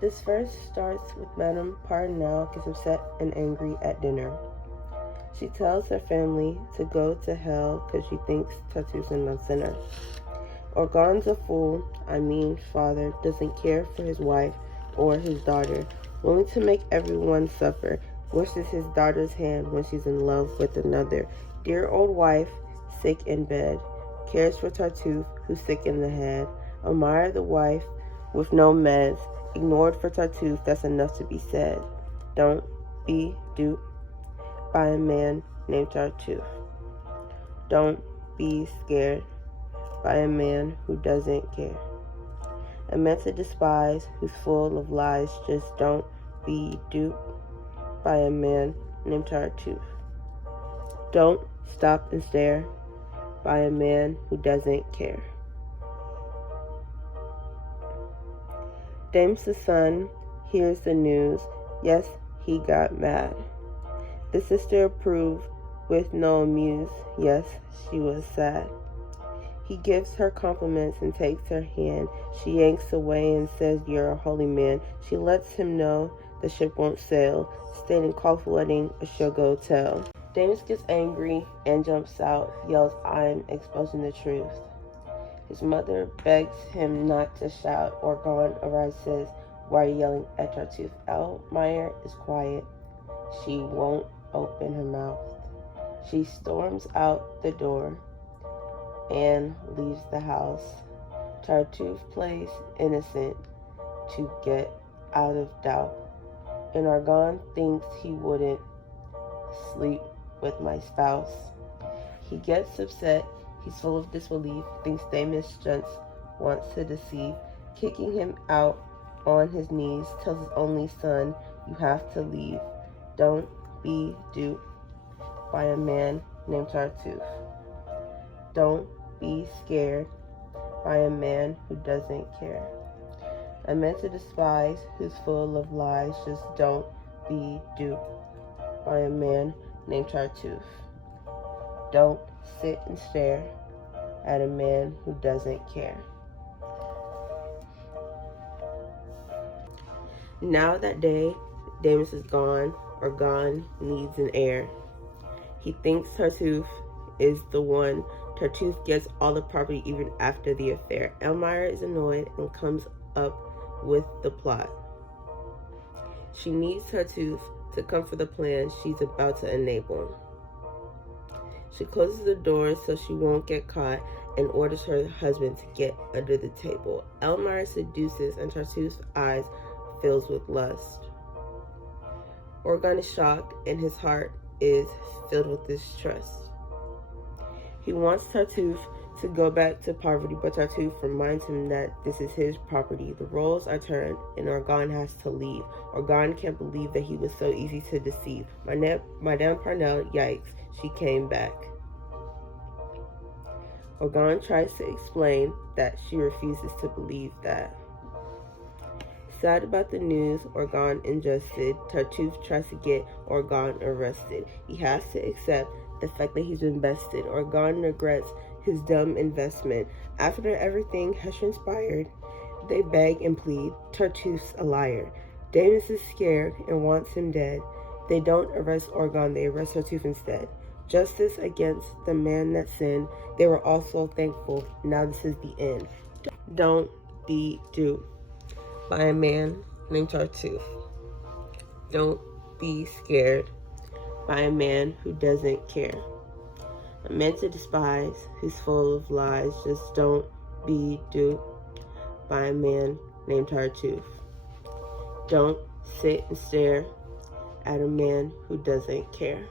This verse starts with Madame Parnell gets upset and angry at dinner. She tells her family to go to hell because she thinks Tartuffe's a sinner. Orgon's a fool, father, doesn't care for his wife or his daughter, willing to make everyone suffer, wishes his daughter's hand when she's in love with another. Dear old wife, sick in bed, cares for Tartuffe, who's sick in the head. Admire the wife with no meds, ignored for Tartuffe, that's enough to be said. Don't be duped by a man named Tartuffe. Don't be scared by a man who doesn't care. A man to despise who's full of lies, just don't be duped by a man named Tartuffe. Don't stop and stare by a man who doesn't care. Dame's son hears the news. Yes, he got mad. The sister approved with no amuse. Yes, she was sad. He gives her compliments and takes her hand. She yanks away and says, "You're a holy man." She lets him know the ship won't sail, stating call for wedding, a Shogo tell. Dames gets angry and jumps out, yells, "I'm exposing the truth." His mother begs him not to shout. Orgon arrives, says, "Why are you yelling at Tartuffe?" Elmire is quiet. She won't open her mouth. She storms out the door and leaves the house. Tartuffe plays innocent to get out of doubt, and Orgon thinks he wouldn't sleep with my spouse. He gets upset. He's full of disbelief, thinks Damis just wants to deceive, kicking him out on his knees, tells his only son, "You have to leave. Don't be duped by a man named Tartuffe. Don't be scared by a man who doesn't care. A man to despise who's full of lies, just don't be duped by a man named Tartuffe. Don't sit and stare at a man who doesn't care." Now that day, Damis is gone, or gone needs an heir. He thinks Tartuffe is the one. Tartuffe gets all the property even after the affair. Elmire is annoyed and comes up with the plot. She needs Tartuffe to come for the plan she's about to enable. She closes the door so she won't get caught and orders her husband to get under the table. Elmire seduces and Tartuffe's eyes fills with lust. Orgon is shocked and his heart is filled with distrust. He wants Tartuffe to go back to poverty, but Tartuffe reminds him that this is his property. The roles are turned and Orgon has to leave. Orgon can't believe that he was so easy to deceive. Madame Parnell, yikes, she came back. Orgon tries to explain that she refuses to believe that. Sad about the news Orgon ingested, Tartuffe tries to get Orgon arrested. He has to accept the fact that he's been bested. Orgon regrets his dumb investment. After everything has transpired, they beg and plead. Tartuffe's a liar. Damis is scared and wants him dead. They don't arrest Orgon, they arrest Tartuffe instead. Justice against the man that sinned. They were also thankful. Now this is the end. Don't be duped by a man named Tartuffe. Don't be scared by a man who doesn't care. A man to despise who's full of lies. Just don't be duped by a man named Tartuffe. Don't sit and stare at a man who doesn't care.